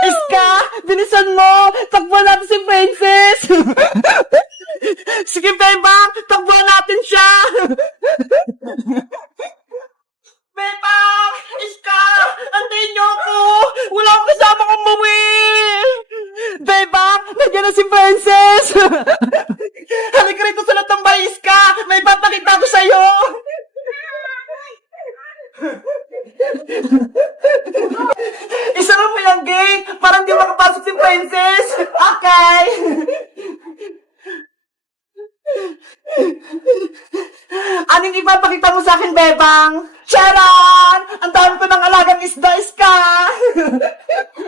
Iska, bilisan mo! Takbuhan natin si Princess! Sige, Bebang! Takbuhan natin siya! Bebang! Iska! Antayin niyo ako! Wala akong kasama kong umuwi! Bebang! Nandiyan na si Princess! Halika rito sa latambay, Iska! May papakita ko sa'yo! Isara mo yung gate para hindi makapasok si Princess! Okay! Anong ipapakita mo sa akin, Bebang? Charan! Ang dami ko ng alagang isda, Iska!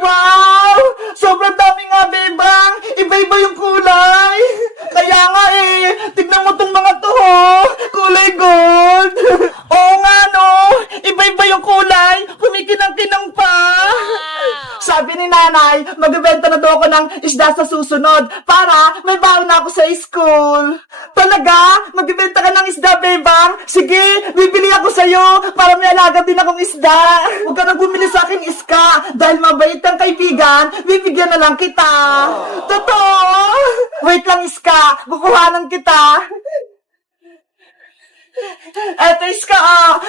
Wow! Sobrang dami nga, Bebang! Iba-iba yung kulay! Kaya nga tignan mo tong mga to, oh! Kulay gold! Oo nga, no! Iba-iba yung kulay! Kumikinang-kinang pa! Sabi ni nanay, magbibenta na daw ako ng isda sa susunod para may baon na ako sa school. Talaga? Magbibenta ka ng isda, Bebang? Sige, bibili ako sa'yo para may alaga din akong isda. Huwag ka nang bumili sa akin, Iska. Dahil mabait kang kaibigan, bibigyan na lang kita. Totoo? Wait lang, Iska. Kukuhanan kita. Eto, Iska,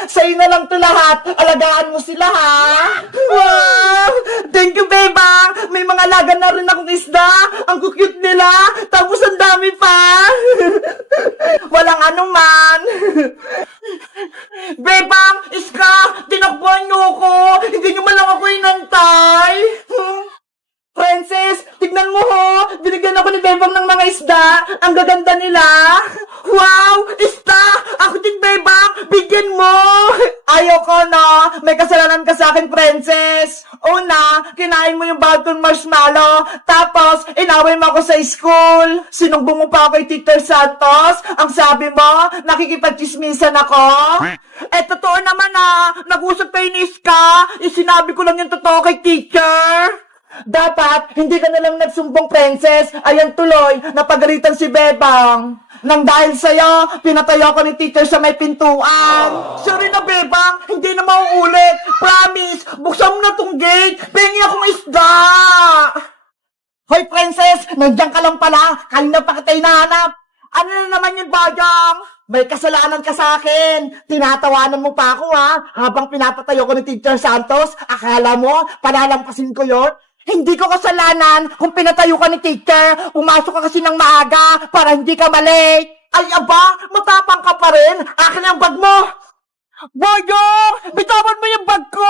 sa'yo na lang to lahat. Alagaan mo sila, ha? Wow! Thank you, Bebang! May mga alaga na rin akong isda. Ang cute nila. Tapos ang dami pa. Walang anuman. Bebang! Iska! Tinakbuhan niyo ako! Hindi niyo man lang ako inantay! Princess! Tignan mo ho! Binigyan ako ni Bebang ng mga isda! Ang gaganda nila! Wow! Isda! Ako din, Bebang! Bigyan mo! Ayoko na! May kasalanan ka sa akin, Princess! Una, kinain mo yung bawat kong marshmallow. Tapos, inaway mo ako sa school. Sinumbong mo pa ako kay Teacher Santos. Ang sabi mo, nakikipagchismisan ako. Eh, totoo naman nag-usap kayo ni Iska. Sinabi ko lang yung totoo kay Teacher. Dapat, hindi ka nalang nagsumbong, Princess. Ayan tuloy, napagalitan si Bebang. Nang dahil sa'yo, pinatayo ko ni Teacher sa may pintuan. Sorry na, Bebang, hindi na mauulit. Promise, buksan mo na tong gate. Pengi akong isda. Hoy, Princess, nandiyan ka lang pala. Kanina pa kita hinahanap. Ano na naman yun, Bajang? May kasalanan ka sa akin. Tinatawanan mo pa ako, ha? Habang pinapatayo ko ni Teacher Santos, akala mo, palalampasin ko yon? Hindi ko kasalanan kung pinatayo ka ni Teacher. Pumasok ka kasi ng maaga para hindi ka malate. Ay, aba, matapang ka pa rin. Akin ang bag mo. Boyong! Bitawan mo yung bag ko!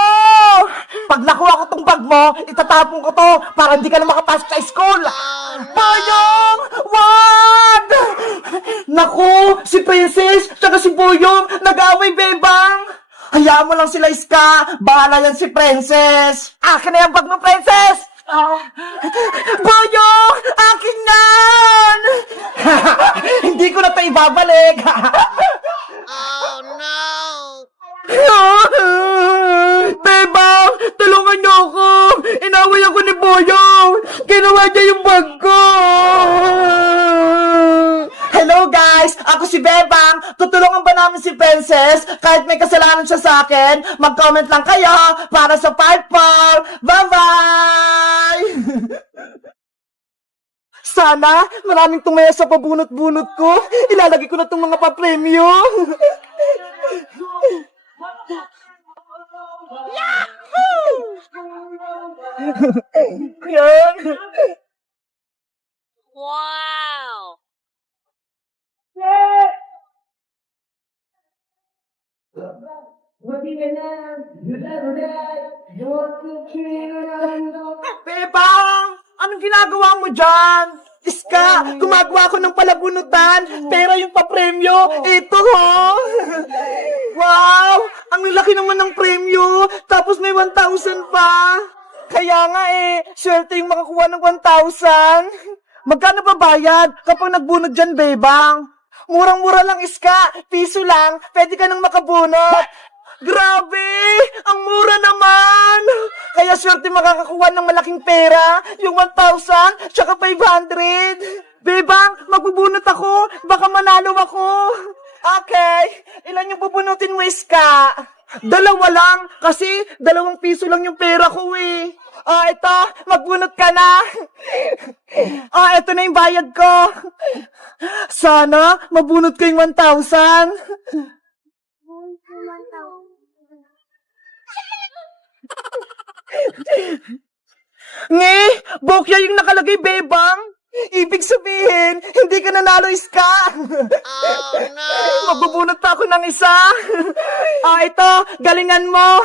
Pag nakuha ko tong bag mo, itatapon ko to para hindi ka na makapasok sa school. Boyong! Wag! Naku, si Princess tsaka si Boyong nag-away, Bebang. Hayaan mo lang sila, Iska. Bahala yan si Princess. Akin na yung bag mo, Princess! Boyong! Akin yan! Hindi ko na ito ibabalik. Oh no! Bebang! Tulungan niyo ako! Inaway ako ni Boyong! Ginawa niya yung bag ko! Hello guys! Ako si Bebang! Tutulungan ba namin si Princess? Kahit may kasalanan siya sa akin, mag-comment lang kayo para sa Piper! Bye-bye! Sana maraming tumaya sa pabunot-bunot ko. Ilalagay ko na itong mga papremyo. Yahoo! Yan! Wow! Bebang! Anong ginagawa mo dyan? Iska, gumagawa ko ng palabunutan, pero yung papremyo, ito ho! Wow! Ang laki naman ng premyo, tapos may 1,000 pa! Kaya nga swerte yung makakuha ng 1,000. Magkano ba bayad kapag nagbunod dyan, Bebang? Murang-mura lang, Iska. Piso lang, pwede ka nang makabunot. Grabe! Ang mura naman! Kaya swerte makakakuha ng malaking pera, yung 1,000, tsaka 500. Bebang, magbubunot ako, baka manalo ako. Okay, ilan yung bubunutin mo, Iska? Dalawa lang, kasi 2 piso lang yung pera ko eh. Ito, magbunot ka na. Ito na yung bayad ko. Sana, mabunot ko yung 1,000. Nge, bokya yung nakalagay, bebang. Ibig sabihin, hindi ka nanalo, Iska. Oh no! Magbubunot pa ako ng isa. Ito, galingan mo.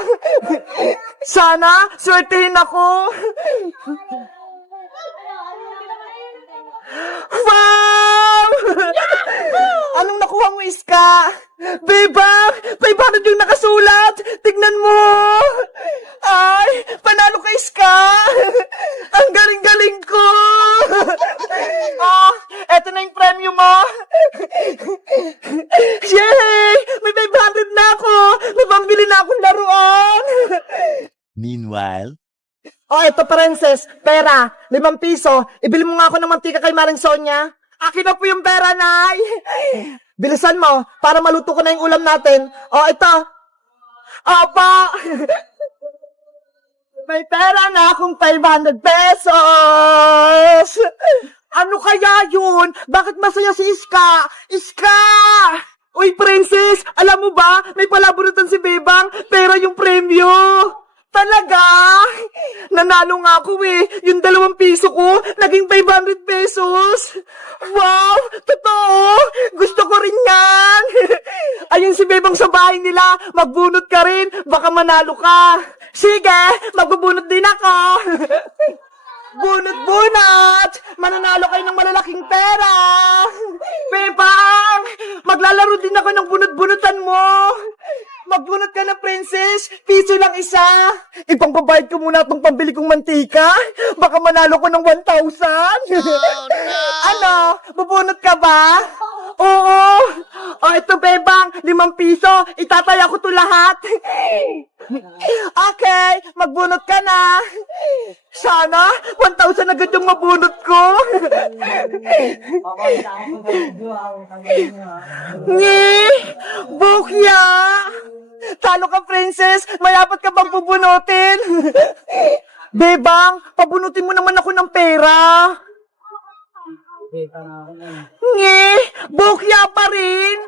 Sana, swertehin ako. Wow! Anong nakuha mo, Iska? Bebang, 500 yung nakasulat. Tignan mo. Ay, panalo ka, Iska. Ang galing-galing ko. Eto na yung premyo mo. Yay! May 500 na ako. May pambili na akong laruan. Meanwhile, Eto, princess. Pera. 5 piso. Ibili mo nga ako ng mantika kay Maring Sonia. Akin na po yung pera, Nay. Bilisan mo, para maluto ko na yung ulam natin. Ito. Opo. May pera na akong 500 pesos. Ano kaya yun? Bakit masaya si Iska? Iska! Uy, princess, alam mo ba, may palabunutan si Bebang, pera yung premyo. Talaga? Nanalo nga ako eh. Yung 2 piso ko, naging 500 pesos. Wow! Totoo! Gusto ko rin yan! Ayun si Bebang sa bahay nila. Magbunot ka rin. Baka manalo ka. Sige, magbubunot din ako. Bunot-bunot! Mananalo kayo ng malalaking pera! Bebang! Maglalaro din ako ng bunot-bunutan mo! Magbunot ka na, princess! Piso lang isa! Ipangbabayad ko muna itong pambili kong mantika! Baka manalo ko ng 1,000! Oh no! Ano? Bubunot ka ba? Oo! Ito, Bebang! 5 piso! Itataya ko to lahat! Okay! Magbunot ka na! Sana, 1,000 agad yung mabunot ko! Ngi! Bukya! Talo ka, princess! Mayapat ka bang pubunutin? Bebang, pabunutin mo naman ako ng pera! Ngi! Bukya pa rin!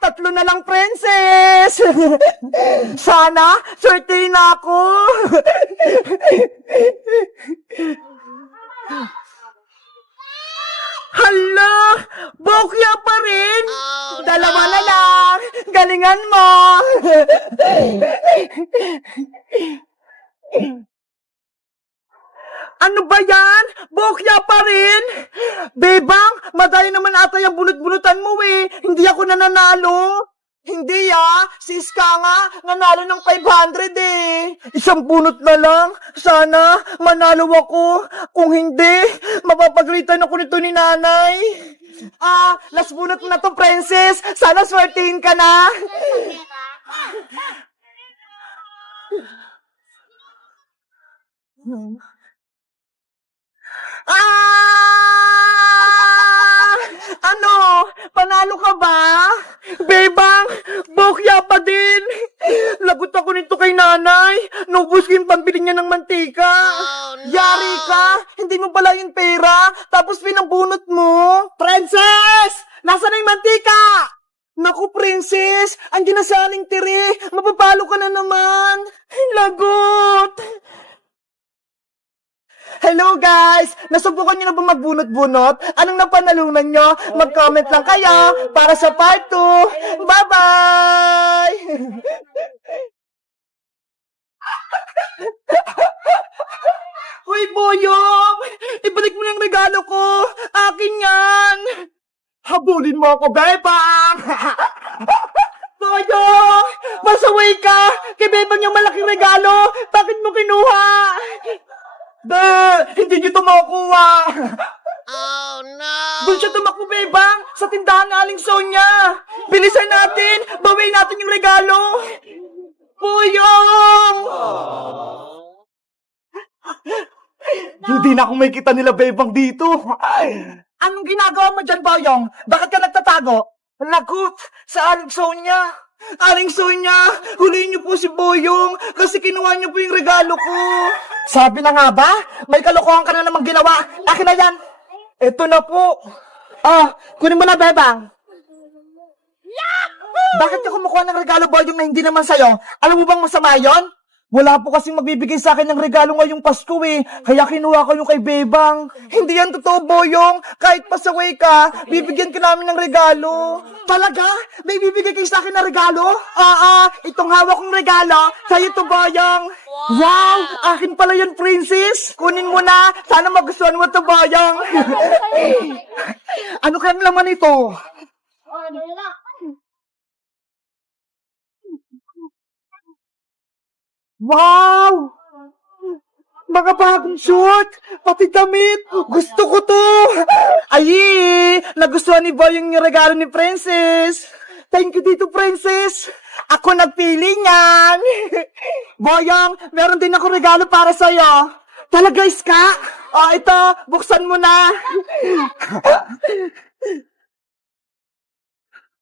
3 na lang, princess! Sana, swertehin na ako! Hala! Bokya pa rin! Oh, 2 na lang! Galingan mo! Ano ba yan? Bokya pa rin? Bebang, madali naman ata yung bunot-bunutan mo eh. Hindi ako nananalo. Hindi si Iska nga, nanalo ng 500 eh. 1 bunot na lang. Sana, manalo ako. Kung hindi, mapapagalitan ako nito ni nanay. Last bunot na to, princess. Sana swertihin ka na. Ano? Panalo ka ba? Bebang, bokya pa din. Lagot ako nito kay nanay. Naubos ko yung pambili niya ng mantika. Oh, no. Yari ka, hindi mo pala yung pera. Tapos pinambunot mo. Princess! Nasaan na yung mantika? Naku, princess! Andiyan na sa aling tiri. Mapapalo ka na naman. Lagot! Hello guys! Nasubukan niyo na ba magbunot-bunot? Anong napanalunan nyo? Mag-comment lang kayo para sa part 2. Bye-bye! Uy, Boyong! Ibalik mo yung regalo ko! Akin yan! Habulin mo ako, Bebang! Boyong! Masaway ka! Kay Bebang yung malaking regalo! Bakit mo kinuha? Hindi niyo ito makukuha! Oh no! Doon siya tumakbo, Bebang! Sa tindahan ng Aling Sonia! Bilisan natin! Bawiin natin yung regalo! Boyong! Hindi na ako may kita nila, Bebang, dito! Anong ginagawa mo dyan, Boyong? Bakit ka nagtatago? Lagot sa Aling Sonia! Aling Sonia, huliin niyo po si Boyong kasi kinuha niyo po yung regalo ko. Sabi na nga ba? May kalokohan ka na namang ginawa. Akin na yan. Eto na po. Kunin mo na, Bebang. Bakit ka kumukuha ng regalo, Boyong, na hindi naman sa'yo? Alam mo bang masama yon? Wala po kasing magbibigay sa akin ng regalo ngayong Pasko eh. Kaya kinuha ko yung kay Bebang. Hindi yan totoo, Boyong. Kahit pasaway ka, bibigyan ka namin ng regalo. Talaga? May bibigay kayo sa akin na regalo? Oo, itong hawak kong regalo, sa'yo to, Boyong. Wow! Akin pala yun, Princess. Kunin mo na. Sana magustuhan mo to, Boyong. Ano kayang laman ito? Wow! Mga bagong suit! Pati damit! Gusto ko to! Ay! Nagustuhan ni Boyong yung regalo ni Princess! Thank you dito, Princess! Ako nagpili niyan! Boyong, meron din ako regalo para sa'yo! Talaga, Iska? Ito, buksan mo na!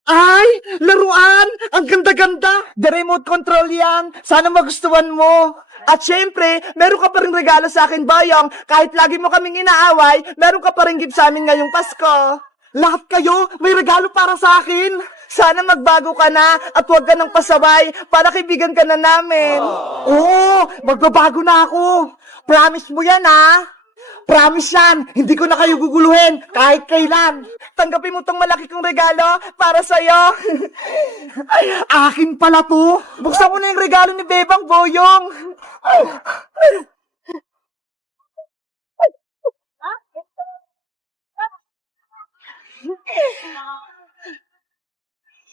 Ay! Laruan! Ang ganda-ganda! The remote control yan! Sana magustuhan mo! At syempre, meron ka pa rin regalo sa akin, Boyong. Kahit lagi mo kaming inaaway, meron ka pa rin gift sa amin ngayong Pasko. Lahat kayo, may regalo para sa akin. Sana magbago ka na at huwag ka nang pasaway para kaibigan ka na namin. Oo, magbabago na ako. Promise mo yan, ha? Promise yan, hindi ko na kayo guguluhin kahit kailan. Tanggapin mo tong malaki kong regalo para sa'yo. Akin pala to. Buksan mo na yung regalo ni Bebang, Boyong.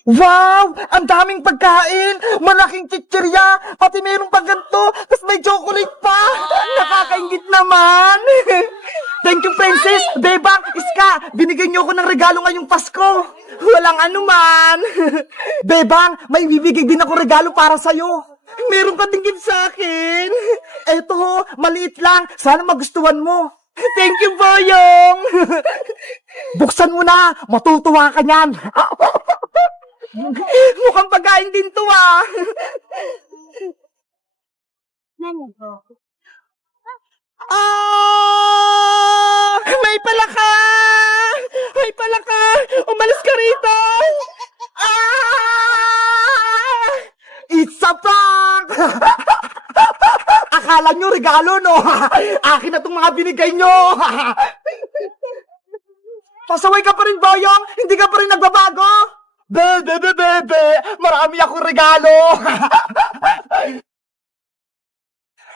Wow! Ang daming pagkain! Malaking chichirya! Pati mayroong pang ganito! Tapos may chocolate pa! Nakakaingit naman! Thank you, Princess! Bebang! Iska! Binigyan niyo ako ng regalo ngayong Pasko! Walang anuman! Bebang! May bibigay din ako regalo para sa'yo! Meron ka din gift sa akin! Eto, maliit lang! Sana magustuhan mo! Thank you, Boyong! Buksan mo na! Matutuwa ka niyan! Mukhang pagkain din to, ah! May palaka! May palaka! Umalis ka rito! It's a prank! Akala nyo regalo, no? Akin na itong mga binigay nyo! Pasaway ka pa rin, Boyong! Hindi ka pa rin nagbabago! Bebe! Marami akong regalo!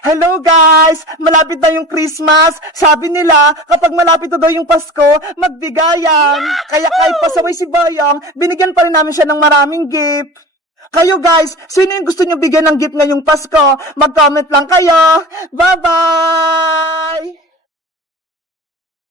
Hello guys! Malapit na yung Christmas. Sabi nila, kapag malapit na daw yung Pasko, magbigayan. Kaya kahit pasaway si Boyong, binigyan pa rin namin siya ng maraming gift. Kayo guys, sino yung gusto nyo bigyan ng gift ngayong Pasko? Mag-comment lang kayo. Bye-bye!